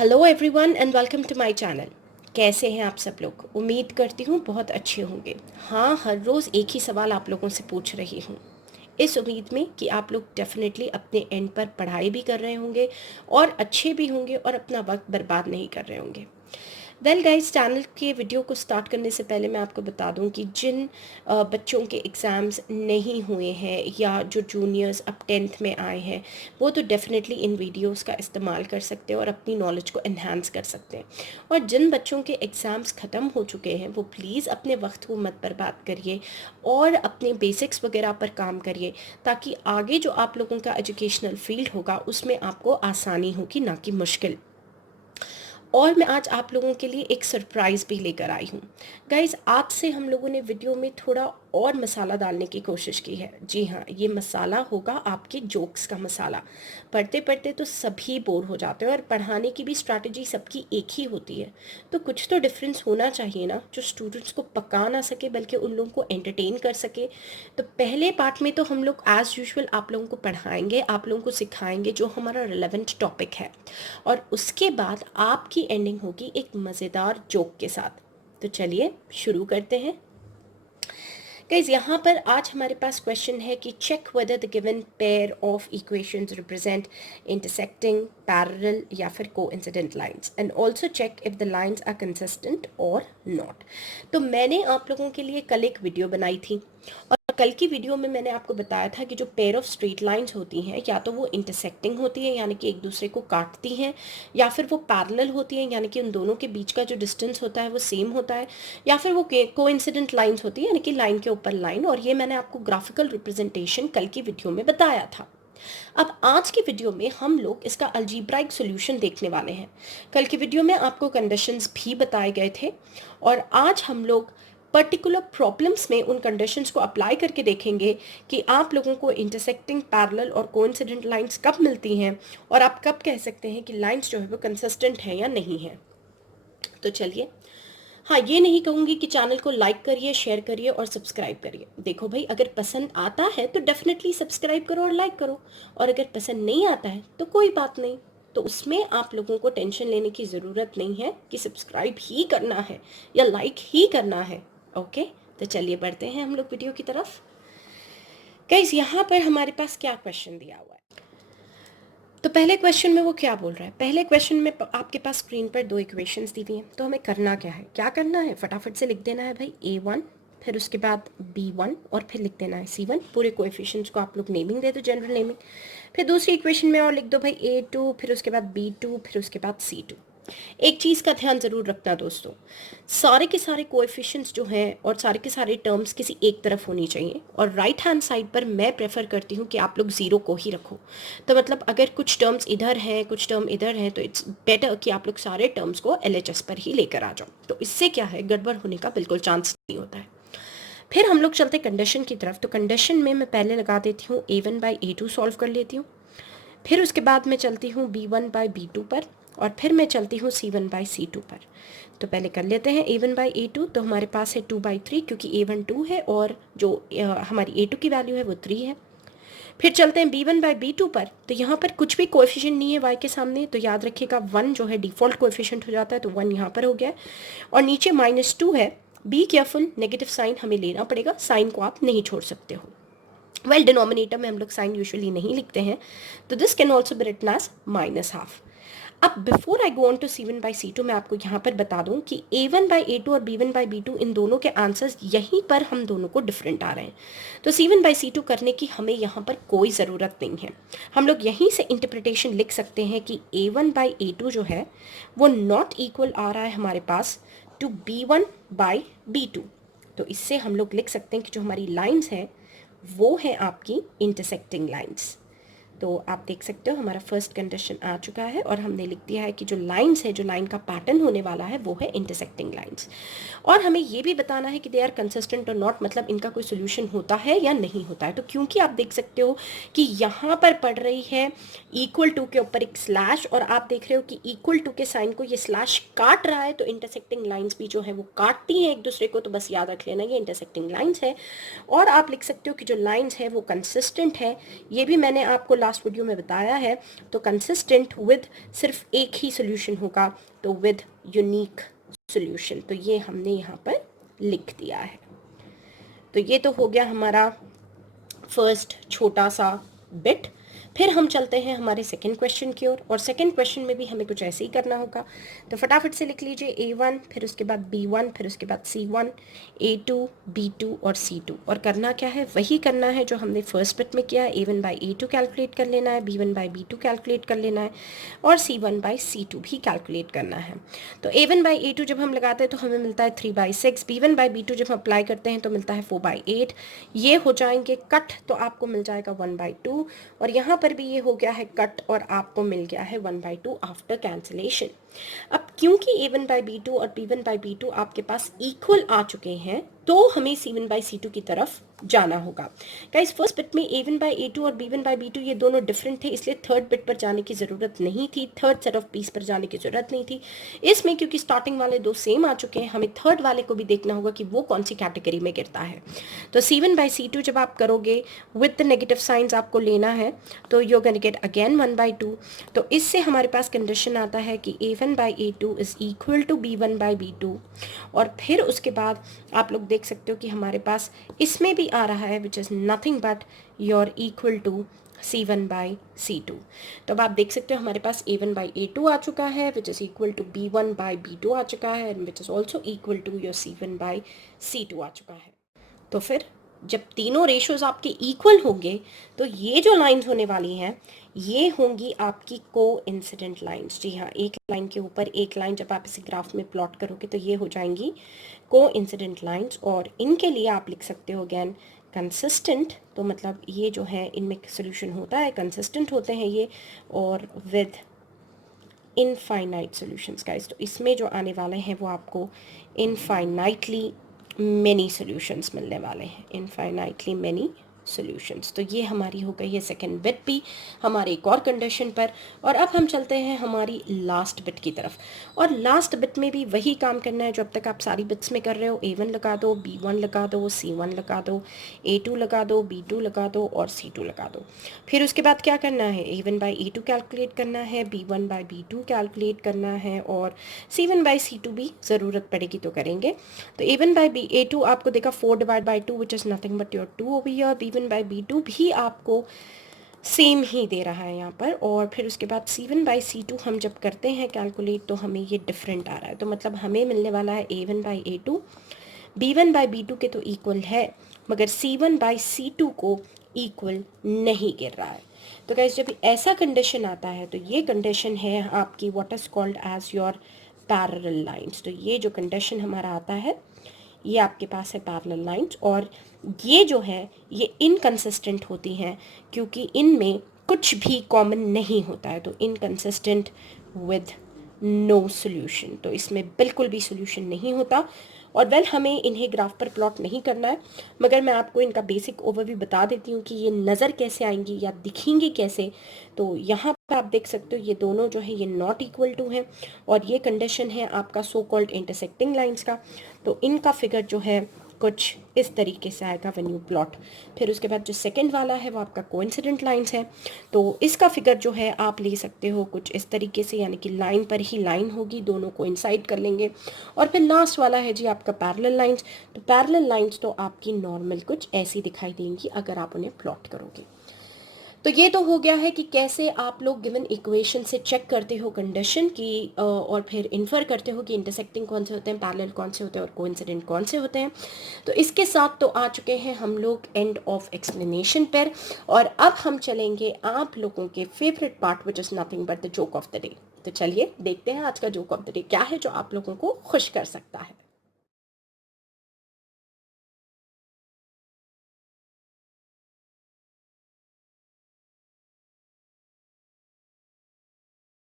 Hello everyone and welcome to my channel. कैसे हैं आप सब लोग? उम्मीद करती हूँ बहुत अच्छे होंगे। हाँ, हर रोज़ एक ही सवाल आप लोगों से पूछ रही हूँ, इस उम्मीद में कि आप लोग डेफिनेटली अपने एंड पर पढ़ाई भी कर रहे होंगे और अच्छे भी होंगे और अपना वक्त बर्बाद नहीं कर रहे होंगे। वेल गाइस, चैनल के वीडियो को स्टार्ट करने से पहले मैं आपको बता दूं कि जिन बच्चों के एग्ज़ाम्स नहीं हुए हैं या जो जूनियर्स अब 10th में आए हैं, वो तो डेफिनेटली इन वीडियोस का इस्तेमाल कर सकते हैं और अपनी नॉलेज को इन्हांस कर सकते हैं। और जिन बच्चों के एग्ज़ाम्स ख़त्म हो चुके हैं वो प्लीज़ अपने वक्त को मत बर्बाद करिए और अपने बेसिक्स वगैरह पर काम करिए, ताकि आगे जो आप लोगों का एजुकेशनल फील्ड होगा उसमें आपको आसानी होगी, ना कि मुश्किल। और मैं आज आप लोगों के लिए एक सरप्राइज़ भी लेकर आई हूँ। गाइज़, आज से हम लोगों ने वीडियो में थोड़ा और मसाला डालने की कोशिश की है। जी हाँ, ये मसाला होगा आपके जोक्स का मसाला। पढ़ते पढ़ते तो सभी बोर हो जाते हैं और पढ़ाने की भी स्ट्रैटेजी सबकी एक ही होती है, तो कुछ तो डिफरेंस होना चाहिए ना, जो स्टूडेंट्स को पका ना सके बल्कि उन लोगों को एंटरटेन कर सके। तो पहले पार्ट में तो हम लोग एज़ यूजुअल आप लोगों को पढ़ाएंगे, आप लोगों को सिखाएंगे जो हमारा रिलेवेंट टॉपिक है, और उसके बाद आपकी एंडिंग होगी एक मज़ेदार जोक के साथ। तो चलिए शुरू करते हैं। गाइज, यहाँ पर आज हमारे पास क्वेश्चन है कि check whether the given pair of equations represent intersecting, parallel या फिर coincident lines, and also check if the lines are consistent और नॉट। तो मैंने आप लोगों के लिए कल एक वीडियो बनाई थी और कल की वीडियो में मैंने आपको बताया था कि जो पेयर ऑफ स्ट्रेट लाइंस होती हैं, या तो वो इंटरसेक्टिंग होती है यानी कि एक दूसरे को काटती हैं, या फिर वो पैरेलल होती हैं यानी कि उन दोनों के बीच का जो डिस्टेंस होता है वो सेम होता है, या फिर वो कोइंसिडेंट लाइंस होती है यानी कि लाइन के ऊपर लाइन। और ये मैंने आपको ग्राफिकल रिप्रेजेंटेशन कल की वीडियो में बताया था। अब आज की वीडियो में हम लोग इसका अलजेब्राइक सॉल्यूशन देखने वाले हैं। कल की वीडियो में आपको कंडीशंस भी बताए गए थे और आज हम लोग पर्टिकुलर प्रॉब्लम्स में उन कंडीशंस को अप्लाई करके देखेंगे कि आप लोगों को इंटरसेक्टिंग, पैरेलल और कोइंसिडेंट लाइंस कब मिलती हैं और आप कब कह सकते हैं कि लाइंस जो है वो कंसिस्टेंट है या नहीं है। तो चलिए, हाँ, ये नहीं कहूँगी कि चैनल को लाइक करिए, शेयर करिए और सब्सक्राइब करिए। देखो भाई, अगर पसंद आता है तो डेफिनेटली सब्सक्राइब करो और लाइक करो, और अगर पसंद नहीं आता है तो कोई बात नहीं। तो उसमें आप लोगों को टेंशन लेने की ज़रूरत नहीं है कि सब्सक्राइब ही करना है या लाइक ही करना है। ओके, तो चलिए बढ़ते हैं हम लोग वीडियो की तरफ। गाइस, यहाँ पर हमारे पास क्या क्वेश्चन दिया हुआ है? तो पहले क्वेश्चन में वो क्या बोल रहा है? पहले क्वेश्चन में आपके पास स्क्रीन पर दो इक्वेशंस दी हुई हैं, तो हमें करना क्या है? क्या करना है? फटाफट से लिख देना है भाई A1, फिर उसके बाद B1 और फिर लिख देना है C1। पूरे कोएफिशिएंट्स को आप लोग नेमिंग दे दो, जनरल नेमिंग। फिर दूसरी इक्वेशन में और लिख दो भाई A2, फिर उसके बाद B2, फिर उसके बाद C2। एक चीज़ का ध्यान ज़रूर रखना दोस्तों, सारे के सारे कोएफिशिएंट्स जो हैं और सारे के सारे टर्म्स किसी एक तरफ होनी चाहिए, और राइट हैंड साइड पर मैं प्रेफर करती हूँ कि आप लोग ज़ीरो को ही रखो। तो मतलब अगर कुछ टर्म्स इधर हैं, कुछ टर्म इधर हैं, तो इट्स बेटर कि आप लोग सारे टर्म्स को LHS पर ही लेकर आ जाओ। तो इससे क्या है, गड़बड़ होने का बिल्कुल चांस नहीं होता है। फिर हम लोग चलते कंडीशन की तरफ। तो कंडीशन में मैं पहले लगा देती हूँ A1/A2 सॉल्व कर लेती हूँ, फिर उसके बाद मैं चलती हूँ B1/B2 पर, और फिर मैं चलती हूँ C1/C2 पर। तो पहले कर लेते हैं A1/A2। तो हमारे पास है 2/3, क्योंकि A1 2 है और जो हमारी A2 की वैल्यू है वो 3 है। फिर चलते हैं B1/B2 पर। तो यहाँ पर कुछ भी कोएफिशिएंट नहीं है y के सामने, तो याद रखिएगा 1 जो है डिफ़ॉल्ट कोएफिशिएंट हो जाता है, तो 1 यहाँ पर हो गया। और नीचे -2 है। बी केयरफुल, नेगेटिव साइन हमें लेना पड़ेगा, साइन को आप नहीं छोड़ सकते हो। वेल, डिनोमिनेटर में हम लोग साइन यूजुअली नहीं लिखते हैं, तो this can also be written as -12। अब before I go on to C1/C2 मैं आपको यहाँ पर बता दूँ कि A1/A2 और B1/B2 इन दोनों के आंसर्स यहीं पर हम दोनों को डिफरेंट आ रहे हैं। तो C1/C2 करने की हमें यहाँ पर कोई ज़रूरत नहीं है। हम लोग यहीं से इंटरप्रिटेशन लिख सकते हैं कि A1/A2 जो है वो नॉट इक्वल आ रहा है हमारे पास टू B1/B2। तो इससे हम लोग लिख सकते हैं कि जो हमारी लाइन्स हैं वो है आपकी इंटरसेक्टिंग लाइन्स। तो आप देख सकते हो हमारा फर्स्ट कंडीशन आ चुका है और हमने लिख दिया है कि जो लाइंस है, जो लाइन का पैटर्न होने वाला है वो है इंटरसेक्टिंग लाइंस। और हमें ये भी बताना है कि दे आर कंसिस्टेंट और नॉट, मतलब इनका कोई सोल्यूशन होता है या नहीं होता है। तो क्योंकि आप देख सकते हो कि यहाँ पर पड़ रही है इक्वल टू के ऊपर एक स्लैश, और आप देख रहे हो कि इक्वल टू के साइन को ये स्लैश काट रहा है, तो इंटरसेक्टिंग लाइन्स भी जो है वो काटती हैं एक दूसरे को। तो बस याद रख लेना ये इंटरसेक्टिंग लाइन्स है। और आप लिख सकते हो कि जो लाइन्स है वो कंसिस्टेंट है। ये भी मैंने आपको लास्ट वीडियो में बताया है, तो कंसिस्टेंट विद सिर्फ एक ही सोल्यूशन होगा, तो विद यूनिक सोल्यूशन। तो ये हमने यहाँ पर लिख दिया है। तो ये तो हो गया हमारा फर्स्ट छोटा सा बिट। फिर हम चलते हैं हमारे सेकंड क्वेश्चन की ओर, और सेकंड क्वेश्चन में भी हमें कुछ ऐसे ही करना होगा। तो फटाफट से लिख लीजिए A1, फिर उसके बाद B1, फिर उसके बाद C1, A2, B2 और C2। और करना क्या है, वही करना है जो हमने फर्स्ट बिट में किया है। A1 बाई A2 कैलकुलेट कर लेना है, B1 बाई B2 कैलकुलेट कर लेना है, और C1 बाई C2 भी कैलकुलेट करना है। तो A1 बाई A2 जब हम लगाते हैं तो हमें मिलता है 3/6, B1 बाई B2 जब हम अप्लाई करते हैं तो मिलता है 4/8। ये हो जाएंगे कट, तो आपको मिल जाएगा 1/2, और यहाँ पर भी ये हो गया है कट और आपको मिल गया है 1/2 आफ्टर कैंसिलेशन। अब क्योंकि A1 बाई B2 और B1 बाई B2 आपके पास इक्वल आ चुके हैं, तो हमें C1 बाई C2 की तरफ जाना होगा। गाइस फर्स्ट बिट में A1 बाई A2 और B1 बाई B2 ये दोनों डिफरेंट थे, इसलिए थर्ड बिट पर जाने की ज़रूरत नहीं थी, थर्ड सेट ऑफ पीस पर जाने की ज़रूरत नहीं थी। इसमें क्योंकि स्टार्टिंग वाले दो सेम आ चुके हैं, हमें थर्ड वाले को भी देखना होगा कि वो कौन सी कैटेगरी में गिरता है। तो C1 बाई C2 जब आप करोगे विद द नेगेटिव साइंस आपको लेना है, तो यू गोना गेट अगेन 1/2। तो इससे हमारे पास कंडीशन आता है कि A1 by A2 is equal to B1 by B2, और फिर उसके बाद आप लोग देख सकते हो कि हमारे पास इसमें भी आ रहा है which is nothing but your equal to C1 by C2। तो अब आप देख सकते हो हमारे पास A1 बाई A2 आ चुका है which is equal to B1 by B2 आ चुका है, and which is also equal to your C1 by C2 आ चुका है। तो फिर जब तीनों रेशोज आपके इक्वल होंगे, तो ये जो लाइंस होने वाली हैं ये होंगी आपकी को इंसिडेंट लाइंस। जी हाँ, एक लाइन के ऊपर एक लाइन जब आप इसे ग्राफ में प्लॉट करोगे तो ये हो जाएंगी को इंसिडेंट लाइंस, और इनके लिए आप लिख सकते हो अगेन कंसिस्टेंट। तो मतलब ये जो है इनमें सोल्यूशन होता है, कंसिस्टेंट होते हैं ये, और विद इनफाइनाइट सॉल्यूशंस गाइस। तो इसमें जो आने वाले हैं वो आपको इनफाइनाइटली मैनी सॉल्यूशंस मिलने वाले हैं, इनफाइनाइटली मैनी सॉल्यूशंस। तो ये हमारी हो गई है सेकंड बिट भी हमारे एक और कंडीशन पर। और अब हम चलते हैं हमारी लास्ट बिट की तरफ, और लास्ट बिट में भी वही काम करना है जो अब तक आप सारी बिट्स में कर रहे हो। A1 लगा दो, B1 लगा दो, C1 लगा दो, A2 लगा दो, B2 लगा दो, और C2 लगा दो। फिर उसके बाद क्या करना है, A1 बाई A2 कैलकुलेट करना है, B1 बाई B2 कैलकुलेट करना है, और C1 बाई C2 भी ज़रूरत पड़ेगी तो करेंगे। तो A1 बाई A2 आपको देखा 4/2 विच is nothing but your 2 over here. B1 by B2 भी आपको सेम ही दे रहा है यहाँ पर, और फिर उसके बाद C1 बाई C2 हम जब करते हैं कैलकुलेट तो हमें ये डिफरेंट आ रहा है। तो मतलब हमें मिलने वाला है A1 by A2 B1 by B2 के तो इक्वल है, मगर C1 बाई C2 को इक्वल नहीं गिर रहा है। तो गाइस जब ऐसा कंडीशन आता है तो ये कंडीशन है आपकी what is called as your parallel lines. तो ये जो कंडीशन हमारा आता है ये आपके पास है पैरेलल लाइंस, और ये जो है ये इनकंसिस्टेंट होती हैं क्योंकि इनमें कुछ भी कॉमन नहीं होता है। तो इनकंसिस्टेंट विद नो सोल्यूशन, तो इसमें बिल्कुल भी सोल्यूशन नहीं होता। और वेल हमें इन्हें ग्राफ पर प्लॉट नहीं करना है, मगर मैं आपको इनका बेसिक ओवरव्यू बता देती हूँ कि ये नज़र कैसे आएंगी या दिखेंगी कैसे। तो यहाँ पर आप देख सकते हो ये दोनों जो है ये नॉट इक्वल टू हैं, और ये कंडीशन है आपका सो कॉल्ड इंटरसेक्टिंग लाइंस का। तो इनका फिगर जो है कुछ इस तरीके से आएगा व्हेन यू प्लॉट। फिर उसके बाद जो सेकंड वाला है वो आपका कोइंसिडेंट लाइंस है, तो इसका फिगर जो है आप ले सकते हो कुछ इस तरीके से, यानी कि लाइन पर ही लाइन होगी, दोनों कोइंसाइड कर लेंगे। और फिर लास्ट वाला है जी आपका पैरेलल लाइंस। तो पैरेलल लाइंस तो आपकी नॉर्मल कुछ ऐसी दिखाई देंगी अगर आप उन्हें प्लॉट करोगे। तो ये तो हो गया है कि कैसे आप लोग गिवन इक्वेशन से चेक करते हो कंडीशन की, और फिर इन्फर करते हो कि इंटरसेक्टिंग कौन से होते हैं, पैरेलल कौन से होते हैं, और कोइंसिडेंट कौन से होते हैं। तो इसके साथ तो आ चुके हैं हम लोग एंड ऑफ एक्सप्लेनेशन पर, और अब हम चलेंगे आप लोगों के favourite part which is nothing but the joke of the day. तो चलिए देखते हैं आज का जोक ऑफ द डे क्या है जो आप लोगों को खुश कर सकता है।